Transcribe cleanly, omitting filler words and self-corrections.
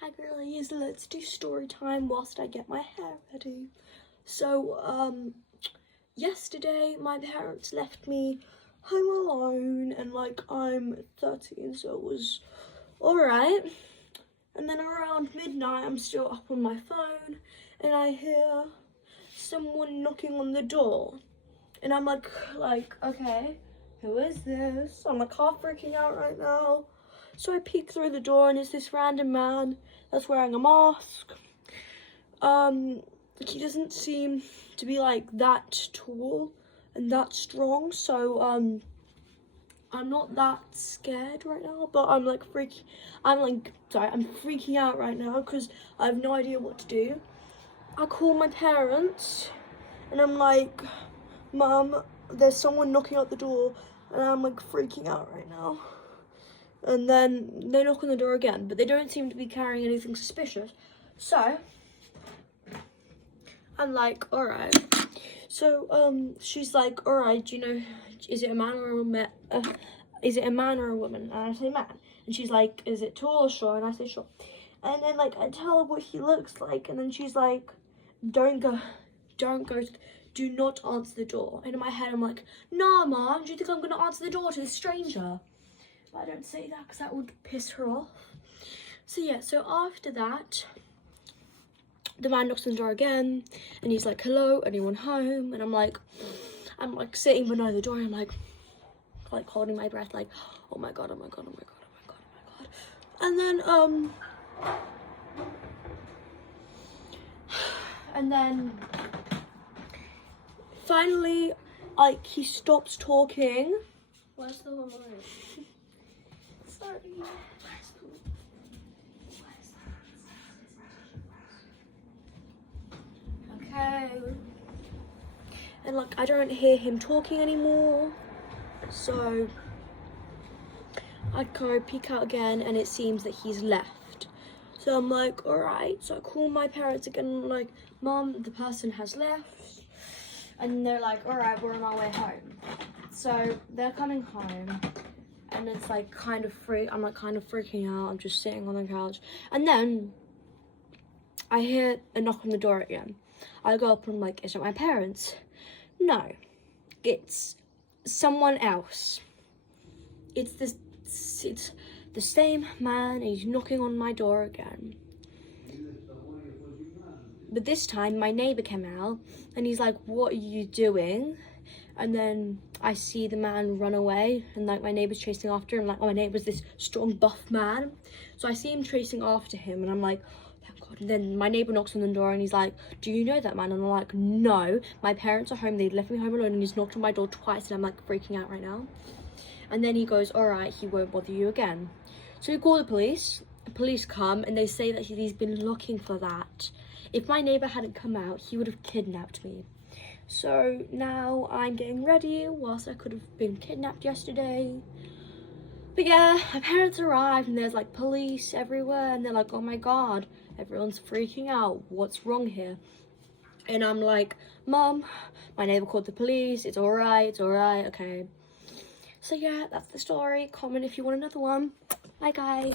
hi girlies, let's do story time whilst I get my hair ready. So, yesterday my parents left me home alone and like I'm 13, so it was alright. And then around midnight I'm still up on my phone and I hear someone knocking on the door. And I'm like, okay, who is this? I'm like half freaking out right now. So I peek through the door and it's this random man that's wearing a mask. He doesn't seem to be like that tall and that strong, so I'm not that scared right now, but I'm freaking out right now because I have no idea what to do. I call my parents and I'm like, Mum, there's someone knocking at the door, and I'm like freaking out right now. And then they knock on the door again, but they don't seem to be carrying anything suspicious. So I'm like, all right. So she's like, all right, do you know, is it a man or a woman? And I say man. And she's like, is it tall or short? And I say short. And then like I tell her what he looks like, and then she's like, do not answer the door. And in my head I'm like, nah, Mom, do you think I'm gonna answer the door to this stranger? But I don't say that because that would piss her off. So yeah, so after that, the man knocks on the door again and he's like, hello, anyone home? And I'm like sitting below the door and I'm like holding my breath, like, oh my god, oh my god, oh my god, oh my god, oh my god. And then finally, like, he stops talking. Where's the remote? Sorry. Okay. And like, I don't hear him talking anymore. So I go peek out again and it seems that he's left. So I'm like, all right. So I call my parents again and I'm like, Mom, the person has left. And they're like, all right, we're on our way home. So they're coming home and it's like kind of I'm like kind of freaking out. I'm just sitting on the couch. And then I hear a knock on the door again. I go up and I'm like, is it my parents? No, it's someone else. It's the same man, and he's knocking on my door again. But this time my neighbor came out and he's like, what are you doing? And then I see the man run away and like my neighbor's chasing after him. Like, oh, my neighbor's this strong buff man. So I see him chasing after him and I'm like, thank God. And then my neighbor knocks on the door and he's like, do you know that man? And I'm like, no, my parents are home. They left me home alone and he's knocked on my door twice and I'm like freaking out right now. And then he goes, all right, he won't bother you again. So we call the police. The police come and they say that he's been looking for that. If my neighbor hadn't come out, he would have kidnapped me. So now I'm getting ready whilst I could have been kidnapped yesterday. But yeah, my parents arrived and there's like police everywhere and they're like, oh my God, everyone's freaking out. What's wrong here? And I'm like, Mom, my neighbor called the police. It's all right, okay. So yeah, that's the story. Comment if you want another one. Bye guys.